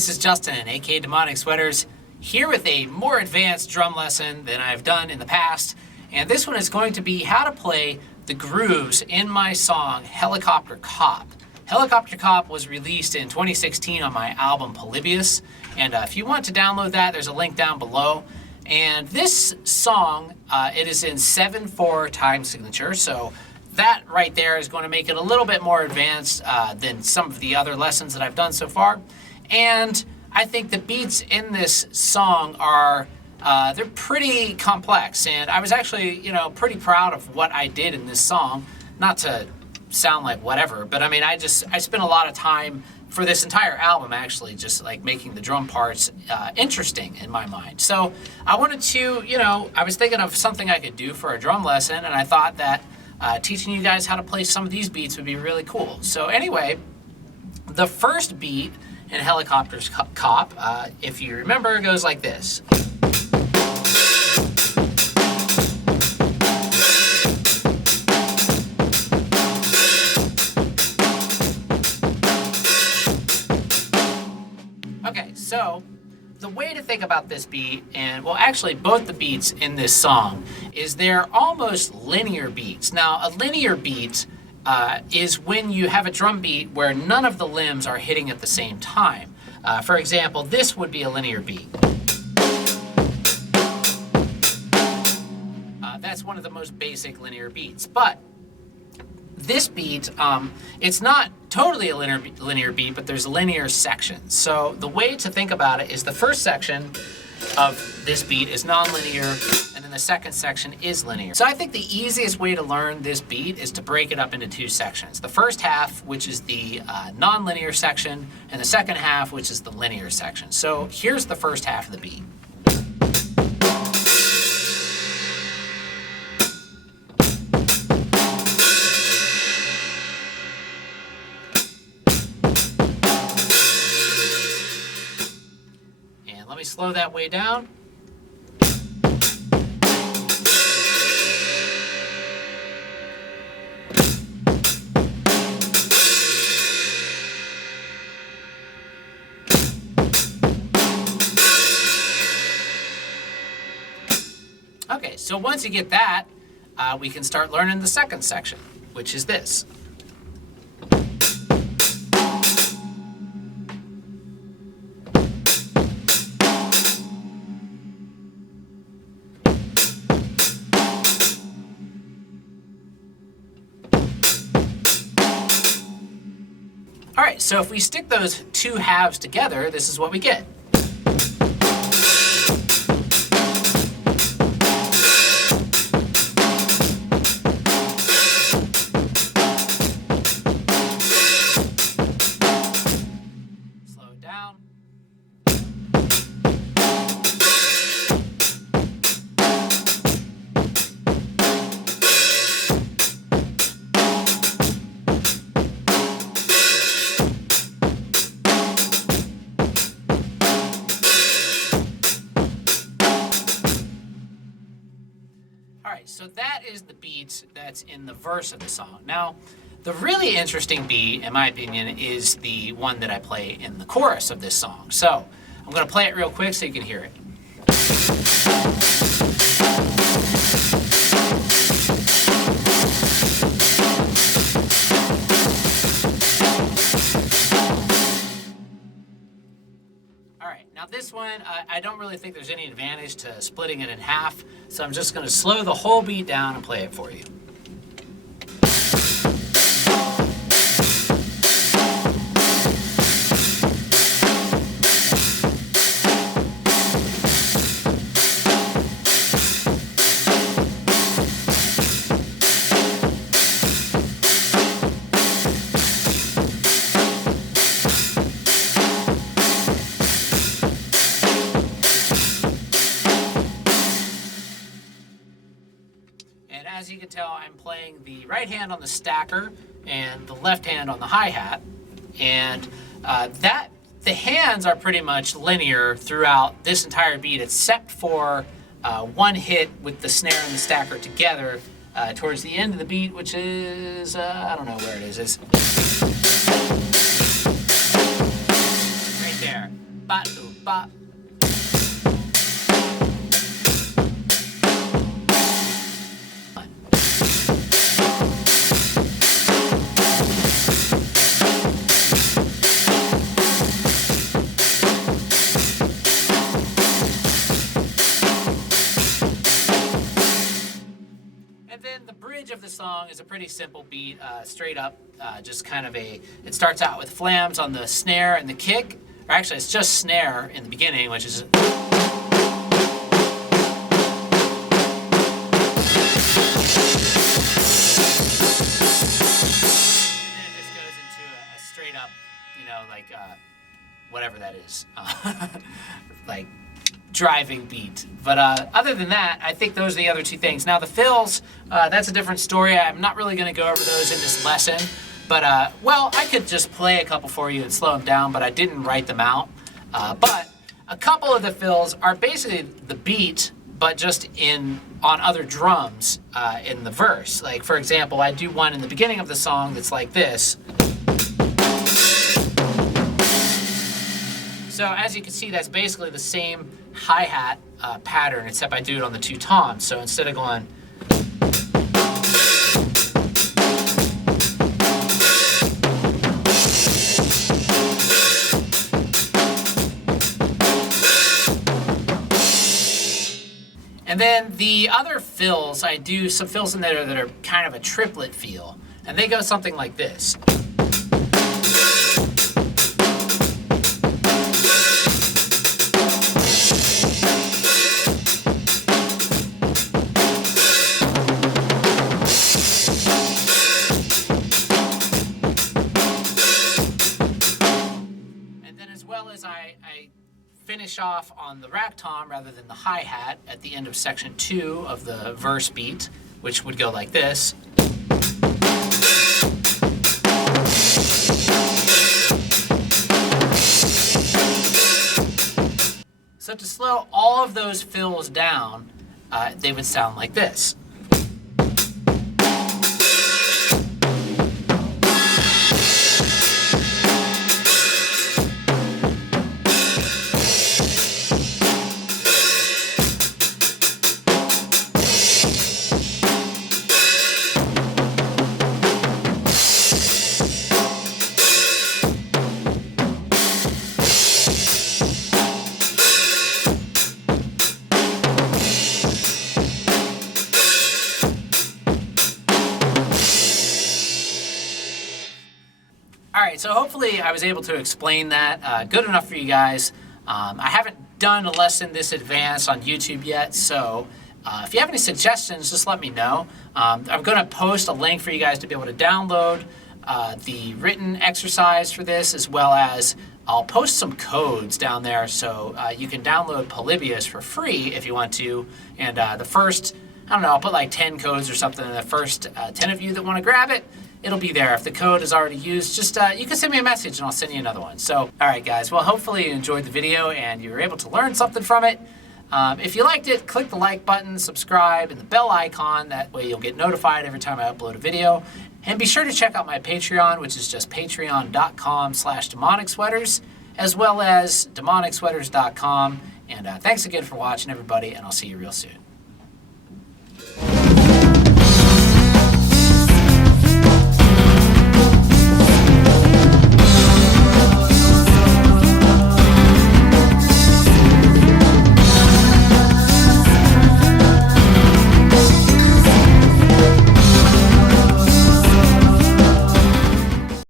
this is Justin in AK Demonic Sweaters, here with a more advanced drum lesson than I've done in the past. And this one is going to be how to play the grooves in my song Helicopter Cop. Helicopter Cop was released in 2016 on my album Polybius. And if you want to download that, there's a link down below. And this song, it is in 7/4 time signature. So that right there is going to make it a little bit more advanced than some of the other lessons that I've done so far. And I think the beats in this song are, they're pretty complex. And I was actually, pretty proud of what I did in this song. Not to sound like whatever, but I mean, I spent a lot of time for this entire album actually just like making the drum parts interesting in my mind. So I wanted to, I was thinking of something I could do for a drum lesson, and I thought that teaching you guys how to play some of these beats would be really cool. So anyway, the first beat in Helicopter Cop, if you remember, goes like this. Okay, so the way to think about this beat, and well, actually both the beats in this song, is they're almost linear beats. Now, a linear beat is when you have a drum beat where none of the limbs are hitting at the same time. For example, this would be a linear beat. That's one of the most basic linear beats. But this beat, it's not totally a linear beat, but there's linear sections. So the way to think about it is the first section of this beat is non-linear, and then the second section is linear. So I think the easiest way to learn this beat is to break it up into two sections. The first half, which is the non-linear section, and the second half, which is the linear section. So here's the first half of the beat. Let me slow that way down. Okay, so once you get that, we can start learning the second section, which is this. All right, so if we stick those two halves together, this is what we get. Slow it down. So that is the beat that's in the verse of the song. Now, the really interesting beat, in my opinion, is the one that I play in the chorus of this song. So I'm going to play it real quick so you can hear it. Now this one, I don't really think there's any advantage to splitting it in half, so I'm just going to slow the whole beat down and play it for you. As you can tell, I'm playing the right hand on the stacker and the left hand on the hi-hat, and the hands are pretty much linear throughout this entire beat, except for one hit with the snare and the stacker together towards the end of the beat, which is, I don't know where it is. It's right there. ba doo ba. Of the song is a pretty simple beat, straight up, just kind of it starts out with flams on the snare and the kick, or actually it's just snare in the beginning, which is, and then it just goes into a straight up, you know, like, whatever that is, like, driving beat. But other than that, I think those are the other two things. Now the fills, that's a different story. I'm not really going to go over those in this lesson, but well, I could just play a couple for you and slow them down, but I didn't write them out. But a couple of the fills are basically the beat, but just on other drums in the verse. Like for example, I do one in the beginning of the song that's like this. So as you can see, that's basically the same hi-hat pattern, except I do it on the two toms. So instead of going, and then the other fills, I do some fills in there that are kind of a triplet feel, and they go something like this. I finish off on the rack tom rather than the hi-hat at the end of section 2 of the verse beat, which would go like this. So to slow all of those fills down, they would sound like this. Alright, so hopefully I was able to explain that good enough for you guys. I haven't done a lesson this advanced on YouTube yet, so if you have any suggestions, just let me know. I'm going to post a link for you guys to be able to download the written exercise for this, as well as I'll post some codes down there so you can download Polybius for free if you want to. And the first, I don't know, I'll put like 10 codes or something, and the first 10 of you that want to grab it, it'll be there. If the code is already used, just you can send me a message and I'll send you another one. So, all right, guys. Well, hopefully you enjoyed the video and you were able to learn something from it. If you liked it, click the like button, subscribe, and the bell icon. That way you'll get notified every time I upload a video. And be sure to check out my Patreon, which is just patreon.com/demonicsweaters, as well as demonicsweaters.com. And thanks again for watching, everybody, and I'll see you real soon.